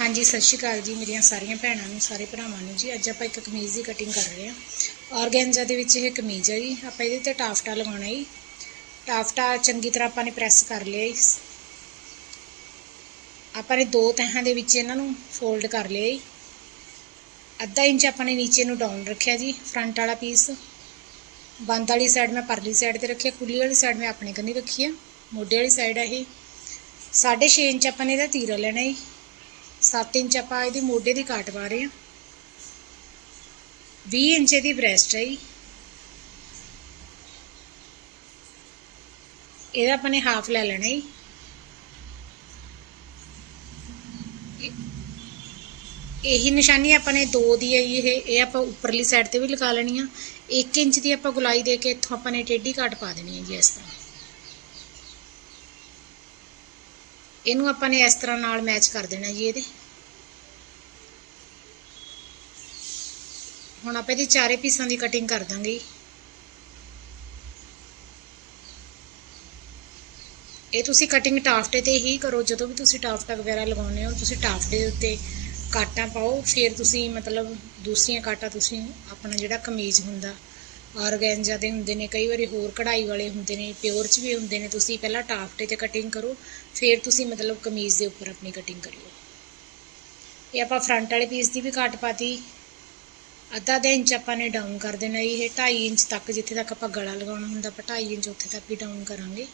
ਹਾਂਜੀ, ਸਤਿ ਸ਼੍ਰੀ ਅਕਾਲ ਜੀ ਮੇਰੀਆਂ ਸਾਰੀਆਂ ਭੈਣਾਂ ਨੂੰ, ਸਾਰੇ ਭਰਾਵਾਂ ਨੂੰ ਜੀ। ਅੱਜ ਆਪਾਂ ਇੱਕ ਕਮੀਜ਼ ਦੀ ਕਟਿੰਗ ਕਰ ਰਹੇ ਹਾਂ। ਆਰਗੈਂਜਾ ਦੇ ਵਿੱਚ ਇਹ ਕਮੀਜ਼ ਹੈ ਜੀ। ਆਪਾਂ ਇਹਦੇ ਤੇ ਟਾਫਟਾ ਲਗਾਉਣਾ ਜੀ। ਟਾਫਟਾ ਚੰਗੀ ਤਰ੍ਹਾਂ ਆਪਾਂ ਨੇ ਪ੍ਰੈਸ ਕਰ ਲਿਆ ਜੀ। ਆਪਾਂ ਨੇ ਦੋ ਤਹਾਂ ਦੇ ਵਿੱਚ ਇਹਨਾਂ ਨੂੰ ਫੋਲਡ ਕਰ ਲਿਆ ਜੀ। ਅੱਧਾ ਇੰਚ ਆਪਾਂ ਨੇ ਨੀਚੇ ਨੂੰ ਡਾਊਨ ਰੱਖਿਆ ਜੀ ਫਰੰਟ ਵਾਲਾ ਪੀਸ ਬੰਦ ਵਾਲੀ ਸਾਈਡ ਮੈਂ ਪਰਲੀ ਸਾਈਡ ਤੇ ਰੱਖਿਆ ਖੁੱਲੀ ਵਾਲੀ ਸਾਈਡ ਮੈਂ ਆਪਣੇ ਕੰਨੀ ਰੱਖੀ ਆ। ਮੋਢੇ ਵਾਲੀ ਸਾਈਡ ਆ ਇਹ। 6.5 ਇੰਚ ਆਪਾਂ ਨੇ ਇਹਦਾ ਤੀਰਾ ਲੈਣਾ ਜੀ। 7 ਇੰਚ ਆਪਾਂ ਇਹਦੀ ਮੋਢੇ ਦੀ ਕਾਟ ਪਾ ਰਹੇ ਹਾਂ। 20 ਇੰਚ ਦੀ ਬ੍ਰੈਸਟ ਹੈ ਇਹਦਾ ਆਪਾਂ ਨੇ ਹਾਫ ਲੈ ਲੈਣਾ ਜੀ। ਇਹੀ ਨਿਸ਼ਾਨੀ ਆਪਾਂ ਨੇ ਦੋ ਦੀ ਹੈ ਇਹ। ਇਹ ਆਪਾਂ ਉੱਪਰਲੀ ਸਾਈਡ ਤੇ ਵੀ ਲਗਾ ਲੈਣੀ ਆ। 1 ਇੰਚ ਦੀ ਆਪਾਂ ਗੁਲਾਈ ਦੇ ਕੇ ਇੱਥੋਂ ਆਪਾਂ ਨੇ ਟੇਢੀ ਕਾਟ ਪਾ ਦੇਣੀ ਹੈ ਜੀ ਇਸ ਤਰ੍ਹਾਂ। ਇਹਨੂੰ ਆਪਾਂ ਨੇ ਇਸ ਤਰ੍ਹਾਂ ਨਾਲ ਮੈਚ ਕਰ ਦੇਣਾ ਜੀ ਇਹਦੇ। ਹੁਣ ਆਪਾਂ ਇਹਦੀ ਚਾਰੇ ਪੀਸਾਂ ਦੀ ਕਟਿੰਗ ਕਰ ਦਾਂਗੇ। ਇਹ ਤੁਸੀਂ ਕਟਿੰਗ ਟਾਫਟੇ ਤੇ ਹੀ ਕਰੋ, ਜਦੋਂ ਵੀ ਤੁਸੀਂ ਟਾਫਟਾ ਵਗੈਰਾ ਲਗਾਉਂਦੇ ਹੋ, ਤੁਸੀਂ ਟਾਫਟੇ ਦੇ ਉੱਤੇ ਕਾਟਾਂ ਪਾਓ, ਫਿਰ ਤੁਸੀਂ ਮਤਲਬ ਦੂਸਰੀਆਂ ਕਾਟਾਂ ਤੁਸੀਂ ਆਪਣਾ ਜਿਹੜਾ ਕਮੀਜ਼ ਹੁੰਦਾ, ਆਰਗੈਂਜਾ ਦੇ ਹੁੰਦੇ ਨੇ, ਕਈ ਵਾਰੀ ਹੋਰ ਕਢਾਈ ਵਾਲੇ ਹੁੰਦੇ ਨੇ, ਪਿਓਰ ਚ ਵੀ ਹੁੰਦੇ ਨੇ, ਤੁਸੀਂ ਪਹਿਲਾਂ ਟਾਫਟੇ ਤੇ ਕਟਿੰਗ ਕਰੋ, ਫਿਰ ਤੁਸੀਂ ਮਤਲਬ ਕਮੀਜ਼ ਦੇ ਉੱਪਰ ਆਪਣੀ ਕਟਿੰਗ ਕਰਿਓ। ਇਹ ਆਪਾਂ ਫਰੰਟ ਵਾਲੇ ਪੀਸ ਦੀ ਵੀ ਕਾਟ ਪਾਤੀ ਅੱਧਾ ਦੇ ਇੰਚ ਆਪਾਂ ਨੇ ਡਾਊਨ ਕਰ ਦੇਣਾ ਜੀ। ਇਹ 2.5 ਇੰਚ ਤੱਕ ਜਿੱਥੇ ਤੱਕ ਆਪਾਂ ਗਲਾ ਲਗਾਉਣਾ ਹੁੰਦਾ, ਆਪਾਂ 2.5 ਇੰਚ ਉੱਥੇ ਤੱਕ ਹੀ ਡਾਊਨ ਕਰਾਂਗੇ।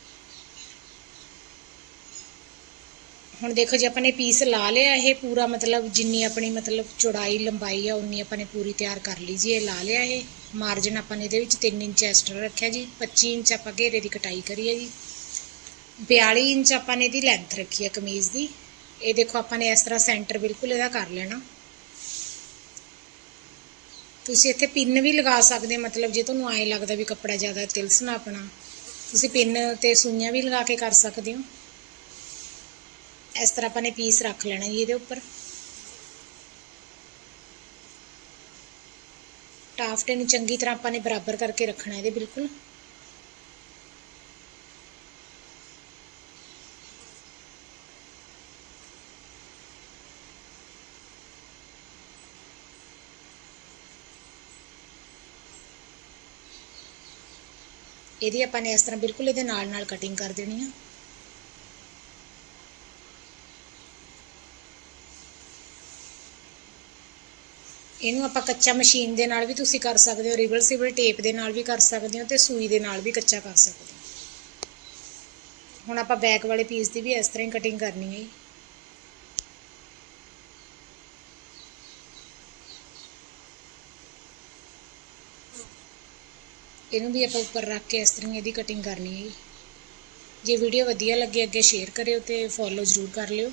ਹੁਣ ਦੇਖੋ ਜੀ, ਆਪਾਂ ਨੇ ਪੀਸ ਲਾ ਲਿਆ। ਇਹ ਪੂਰਾ ਮਤਲਬ ਜਿੰਨੀ ਆਪਣੀ ਮਤਲਬ ਚੌੜਾਈ, ਲੰਬਾਈ ਆ, ਉਨੀ ਆਪਾਂ ਨੇ ਪੂਰੀ ਤਿਆਰ ਕਰ ਲਈ ਜੀ। ਇਹ ਲਾ ਲਿਆ ਇਹ। ਮਾਰਜਨ ਆਪਾਂ ਨੇ ਇਹਦੇ ਵਿੱਚ 3 ਇੰਚ ਐਕਸਟਰਾ ਰੱਖਿਆ ਜੀ। 25 ਇੰਚ ਆਪਾਂ ਘੇਰੇ ਦੀ ਕਟਾਈ ਕਰੀ ਹੈ ਜੀ। 42 ਇੰਚ ਆਪਾਂ ਨੇ ਇਹਦੀ ਲੈਂਥ ਰੱਖੀ ਹੈ ਕਮੀਜ਼ ਦੀ। ਇਹ ਦੇਖੋ ਆਪਾਂ ਨੇ ਇਸ ਤਰ੍ਹਾਂ ਸੈਂਟਰ ਬਿਲਕੁਲ ਇਹਦਾ ਕਰ ਲੈਣਾ। ਤੁਸੀਂ ਇੱਥੇ ਪਿੰਨ ਵੀ ਲਗਾ ਸਕਦੇ ਮਤਲਬ ਜੇ ਤੁਹਾਨੂੰ ਐਂ ਲੱਗਦਾ ਵੀ ਕੱਪੜਾ ਜ਼ਿਆਦਾ ਤਿਲਸਣਾ ਆਪਣਾ, ਤੁਸੀਂ ਪਿੰਨ ਤੇ ਸੂਈਆਂ ਵੀ ਲਗਾ ਕੇ ਕਰ ਸਕਦੇ ਹੋ। ਇਸ ਤਰ੍ਹਾਂ ਆਪਾਂ ਨੇ ਪੀਸ ਰੱਖ ਲੈਣਾ ਜੀ ਇਹਦੇ ਉੱਪਰ। ਟਾਫਟੇ ਨੂੰ ਚੰਗੀ ਤਰ੍ਹਾਂ ਆਪਾਂ ਨੇ ਬਰਾਬਰ ਕਰਕੇ ਰੱਖਣਾ ਇਹਦੇ ਬਿਲਕੁਲ। ਇਹਦੀ ਆਪਾਂ ਨੇ ਇਸ ਤਰ੍ਹਾਂ ਬਿਲਕੁਲ ਇਹਦੇ ਨਾਲ ਨਾਲ ਕਟਿੰਗ ਕਰ ਦੇਣੀ ਆ। ਇਹਨੂੰ ਆਪਾਂ ਕੱਚਾ ਮਸ਼ੀਨ ਦੇ ਨਾਲ ਵੀ ਤੁਸੀਂ ਕਰ ਸਕਦੇ ਹੋ ਰਿਵਰਸੀਬਲ ਟੇਪ ਦੇ ਨਾਲ ਵੀ ਕਰ ਸਕਦੇ ਹੋ ਤੇ ਸੂਈ ਦੇ ਨਾਲ ਵੀ ਕੱਚਾ ਕਰ ਸਕਦੇ ਹੋ। ਹੁਣ ਆਪਾਂ ਬੈਕ ਵਾਲੇ ਪੀਸ ਦੀ ਵੀ ਇਸ ਤਰ੍ਹਾਂ ਹੀ ਕਟਿੰਗ ਕਰਨੀ ਹੈ ਇਹਨੂੰ ਵੀ ਆਪਾਂ ਉੱਪਰ ਰੱਖ ਕੇ ਇਸ ਤਰ੍ਹਾਂ ਹੀ ਇਹਦੀ ਕਟਿੰਗ ਕਰਨੀ ਹੈ ਜੀ। ਜੇ ਵੀਡੀਓ ਵਧੀਆ ਲੱਗੇ ਅੱਗੇ ਸ਼ੇਅਰ ਕਰਿਓ ਤੇ ਫੋਲੋ ਜ਼ਰੂਰ ਕਰ ਲਿਓ